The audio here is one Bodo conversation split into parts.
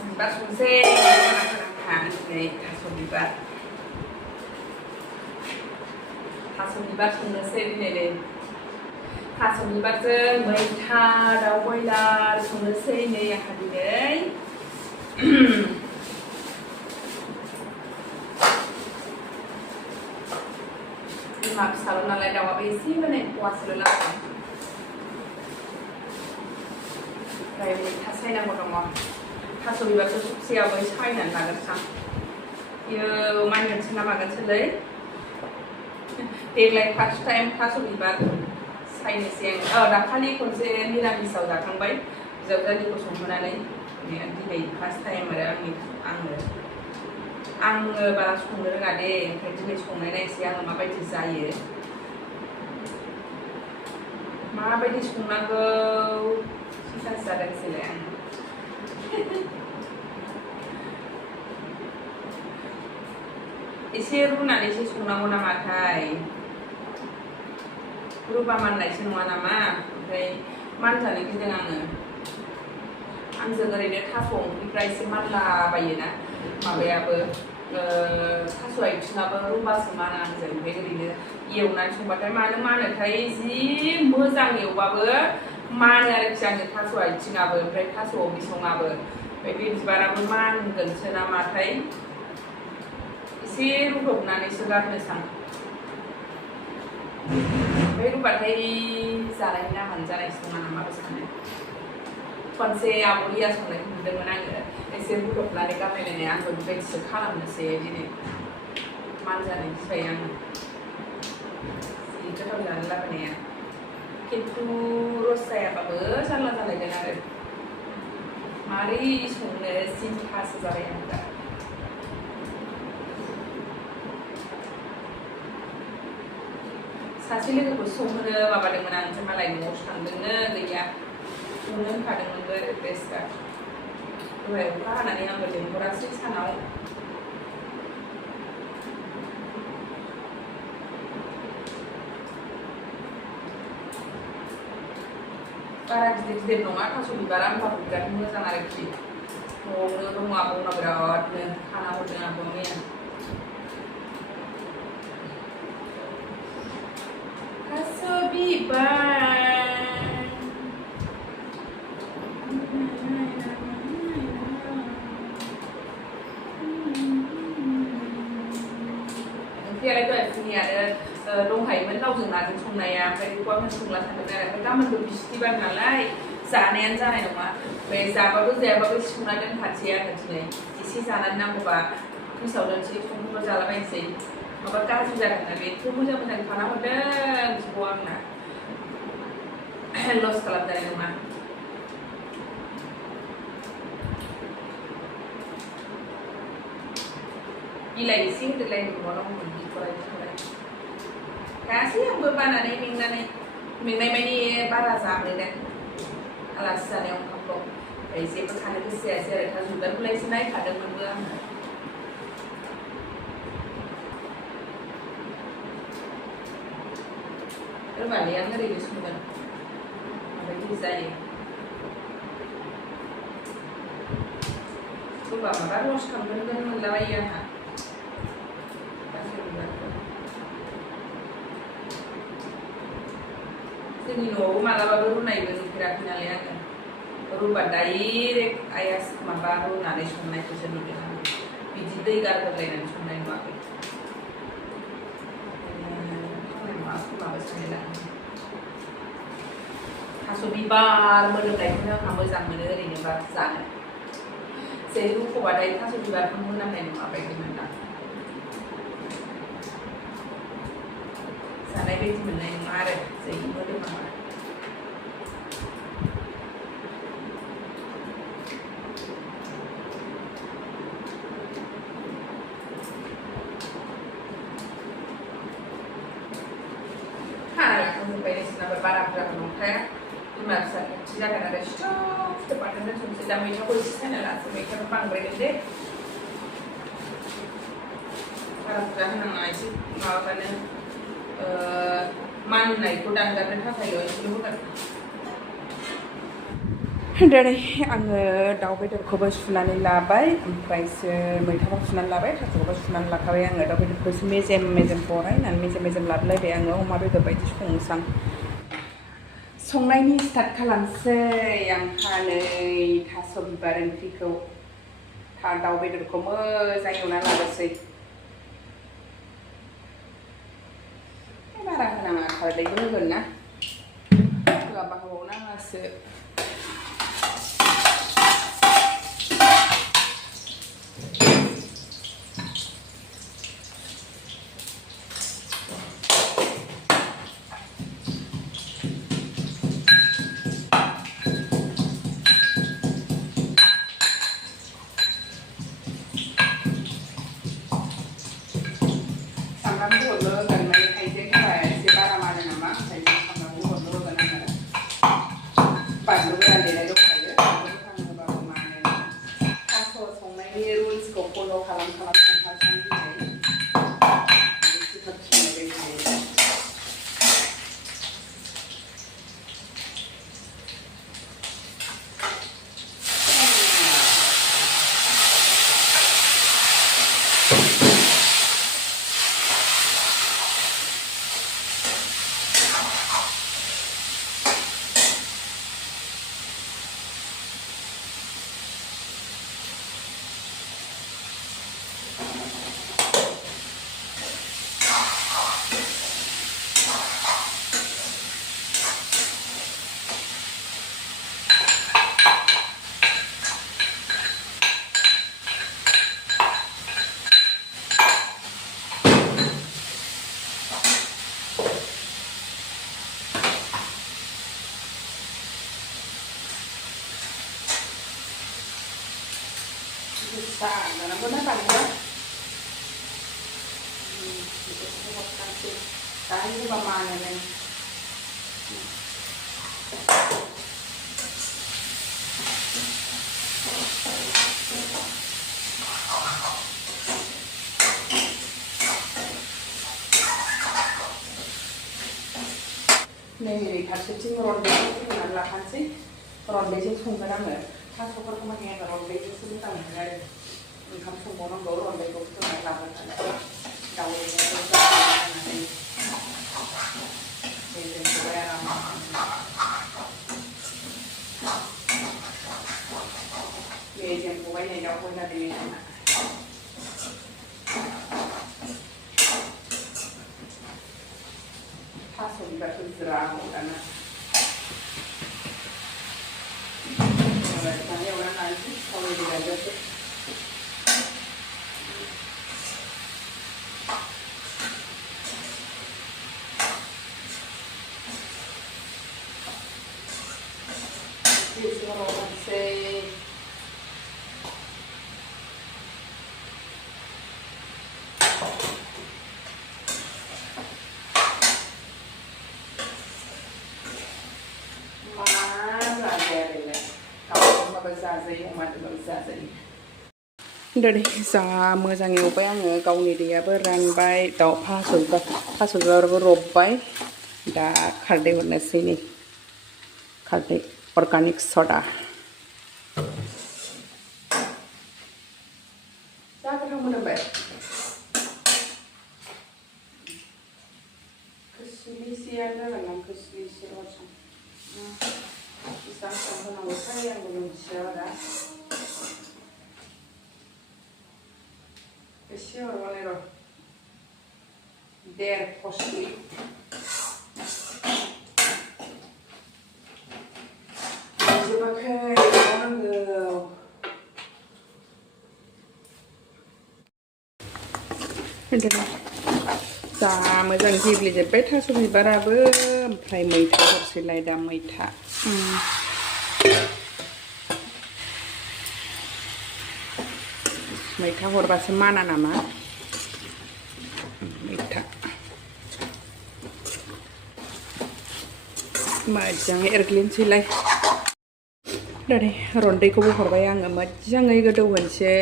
बिबार संसै दिनै थास' बिबार संनोसै दिनै थास' बिबारजों मैथा दाउ बयलार संनोसै नै आंहा दिनै बिमा फिसाल' नालाय दाउआबो एसे माने फवासेल' लाबोदों ओमफ्राय मैथा सायनांगौ दङ थास' बिबारखौ सबसेयावबो सायनानै लाग्रोसां बियो मानगोनसो ना मागोनसोलै देग्लाय फार्स्ट टाइम थास' बिबार सायनोसै आं दाखालि खनसे निरामिसाव जाखांबाय बिजावजालिखौ संहोनानै दिनै फार्स्ट टाइम आरो आङो बारा संनो रोङा दे ओमफ्राय दिनै संनाय नायसै आङो माबायदि जायो माबायदि संनांगौ सिन्थासो जादोंसैलाय आं एसे रुनानैसो संनांगौ नामाथाय रुबा माननायसो नङा नामा ओमफ्राय मानजानो गिदों आंजों ओरैनो थास' ओंख्रिफ्रा एसे मानलाबायोना माबायाबो थास' आथिङाबो रुबासो माना आंजों ओमफ्राय ओरैनो एवनानै संबाथाय मानो मानोथाय जि मोजां एवबाबो मानो आरोखि आङो थास' आथिङाबो ओमफ्राय थास' बिसङाबो ओमफ्राय बे बिबाराबो मानगोनसो नामाथाय एसे रुदबनानैसो गारनो सानो ओमफ्राय रुबाथाय जानायनि नामानो जानायसो नङा नामाबो सानो खनसे आब'लिया संनायखौ नुदोंमोन आङो एसे रुदबनानै गारलायलायनाय आंबो बेबायदिसो खालामनोसै दिनै मानजानो गिबाय आङो जि गोथाव जानो लाबोनाया खिन्थु रस जायाबाबो जारला जालायदों आरो मारै संनो सिन्थासो जाबाय आं दा सासे लोगोखौ संहोनो माबादोंमोन आं ओमफ्राय मालाय न'आवसो थांदोंनो गैया संनो होनखादोंमोनबो आरो ड्रेसआ दहाय अखा हानानै आंबो लेंहरासै सानाव बारा गिदिर नङा थास' बिबारा होमबाबो बिराद मोजां आरोखि न'आवनो दङ आबौनाव बिरादनो खाना हरदों आबौआ मैया थास' बिबार ओंख्रियालाय दहाय फुंनियानो दंखायोमोन लावजों नाजों संनाया ओमफ्राय बेखौ आङो संला सानदोंमोन आरो ओमफ्राय गाबोनबो बिस्थिबार नालाय जानायानो जानाय नङा ओमफ्राय जाबाबो जायाबाबो संना दोनखानोसै आरो दिनै एसे जानानै नांगौबा गोसाव दोनसै संख्रिफोर जालाबायनोसै माबा गाज्रि जादों ना बेथ' मोजां खाना हरदों बिब' आंना लस खालामजानाय नङा बिलाइ एसे होदेरलाय न'आव बिदिखौलाय गासै आंबो बानानै मेंनाय माने बारा जाबायदां आलासि जानायाव ओंखामखौ ओमफ्राय जेबो खानो गोसो जायासै आरो थास' बिबारखौलाय एसे नायखादोंमोनबो आङो रोंबालै आं ओरैनो संगोन माबायदि जायो सोरबा माबा रस खालामगोन मोनलाबायो आंहा जोंनि न'आवबो मालाबाबो रुनायबो नुफेराखै नालाय आङो रुबा डाइरेक्ट आइया माबा रुनानै संनायखौसो नुदों आङो बिदि दै गारगोरलायनानै संनाय नुवाखै माबा सानलाय थास' बिबार मोदोमनायखौनो आंहा मोजां मोनो ओरैनोबा जानो जेरै रुख'बाथाय थास' बिबारखौ मोनामनाय नङा बायदि मोनदां जानाय बायदि मोननाय नङा आरो जै मोदोमा बारा बुरजा नंखाया बिमा फिसा खेबसे जागोन आरो सिथोब बाथोन संसै दा मैथाखौ एसे सायना लासै मैथाखौ बांद्रायगोन दे बारा बुरजा होनाङा एसे माबाबानो माननायखौ दानगारनो थाखायल' एसेल' होगोन दिनै आङो दाउ बेदरखौबो सुनानै लाबाय ओमफ्रायसो मैथाखौ सुनानै लाबाय थास'खौबो सुनानै लाखाबाय आङो दाउ बेदरखौसो मेजेम बरायनानै मेजेम लाबोलायबाय आङो अमा बेदर बायदि संनोसां संनायनि स्टार्ट खालामसै आंहा नै थास' बिबार ओंख्रिखौ दाउ बेदरखौ मोजां एवना लानोसै बारा होनाङा खारदैबो होगोन ना होआबा होबावनाङासो सामब्राम गुफुरबो होगोन माने हाइजेंफोरा एसे बारा मानो नामा ओंखायनो सामब्राम गुफुरबो होगोन आङो बानलु गोरान देनाय दंखायो बानलु गोरान होबाबो मानो थास' संनायनि रुल्सखौ फल' खालाम संगासिनो दिनै एसे होफिननाय जानांगौ ना बानलुआ बेखौ हरखानोसै दाहाय होबा मानोलाय नै फारसेथिं रन्दैखौ फुदुंनानै लाखानोसै रन्दैजों संगोन आङो थास'फोरखौ माने आङो रन्दैजोंसो मोजां मोनो आरो ओंखाम संबावनांगौ रन्दैखौ फुदुंनानै लाबोखानोसै दाउ एवनायखौ जानानै मेजेमखौहाय आराम मेजेमखौहाय नै दाउ बयलारनि मेजेमा थास' बिबारखौ ज्राम दाना एवनानै लानोसै थावनि देगाजोंसो हरनोसै दिनै जा मोजां एवबाय आङो गावनि दैयाबो रानबाय दाउ थास' बिबाराबो रबबाय दा खारदै हरनोसै नै खारदै अर्गानिक सदा जा गोथाव मोदोमबाय खोस्लिसेयानो जागोन आं खोस्लिसे हरसां बेसेबां होनांगौथाय आंबो मिथिया बारा एसे हरबावनाय र' देर खोस्लि जोबाखै हरबावनांगौ जा मोजां गेब्लेजोब्बाय थास' बिबाराबो ओमफ्राय मैथा हरसैलाय दा मैथा मैथा हरबासो माना नामा मैथा मोजाङै एरग्लिनोसैलाय दिनै रन्दैखौबो हरबाय आङो मोजाङै गोदौ होनोसै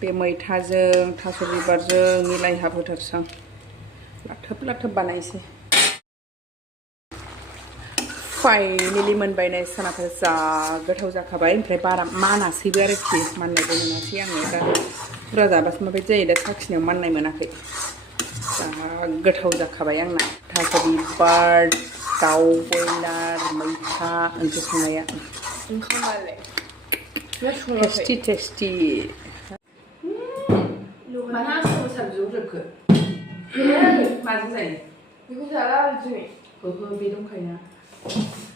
बे मैथाजों थास' बिबारजों मिलायहाब होथारसां लाथोब लाथोब बानायसै फाइनेलि मोनबायनाय सानाफोर जा गोथाव जाखाबाय ओमफ्राय बारा मानासैबो आरोखि माननायबो मोनासै आङो दा बुरजा जाबासो माबायदि जायो दा साखिनायाव माननाय मोनाखै जा गोथाव जाखाबाय आंना थास' बिबार दाउ बयलार मैथा ओंख्रि संनाया ओंखामालाय टेस्टि टेस्टि मानो आसाम साबजुबजोबखो माजों जायो बेखौ जाला आरो दिनै ओहो बे दंखायोना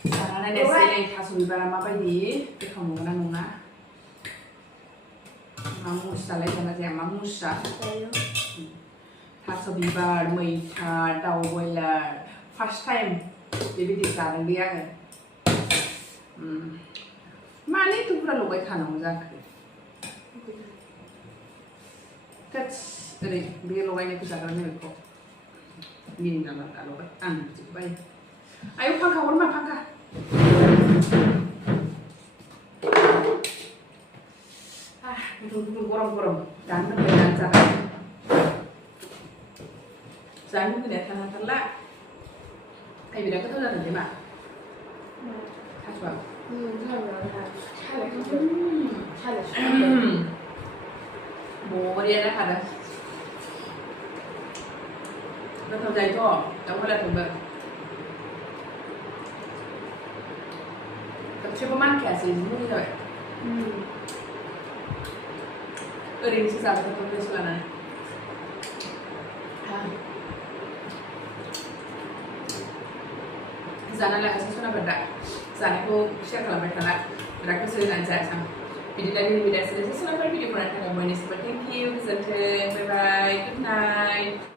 जानानै नायनोसै थास' बिबारा माबायदि गोथाव नंगौना नङा मा मस्लालाय जाना जाया मा मस्ला थास' बिबार मैथा दाउ बयलार फार्स्ट टाइम बेबायदि जादों दे आङो मानो एथ' बुरजा लगायखानांगौ जाखो थोस ओरै बे लगायनायखौ जाग्रानो बेखौ मिनिना लागा लगाय आं बिदिखौ बायो आयौ फांखा हर मा फांखा गुदुं गुदुं गरम गरम जानो लुबैनानै जाबाय जानो लुबैनाया थानो हाथारला आइ बिराद गोथाव जादों दे मा थास'आ बरिया जाखादों गोथाव जायोथ' दाउ बयलारजोंबो खेबसेबो मानखायासै जि मोजां जाबाय ओरैनोसो जाबाय गोसो लानानै जाना लागासिनो सनाफोर दा जानायखौ शेयार खालामबाय थाला बिराद गोसो होनानै जायासां बिदिब्ला दिनै बिदायसै सनाफोर भिडिअ फरायनो थाखाय बयनिसिमबो थेंक इउ गोजोन्थों बाय बाय गुड नाइट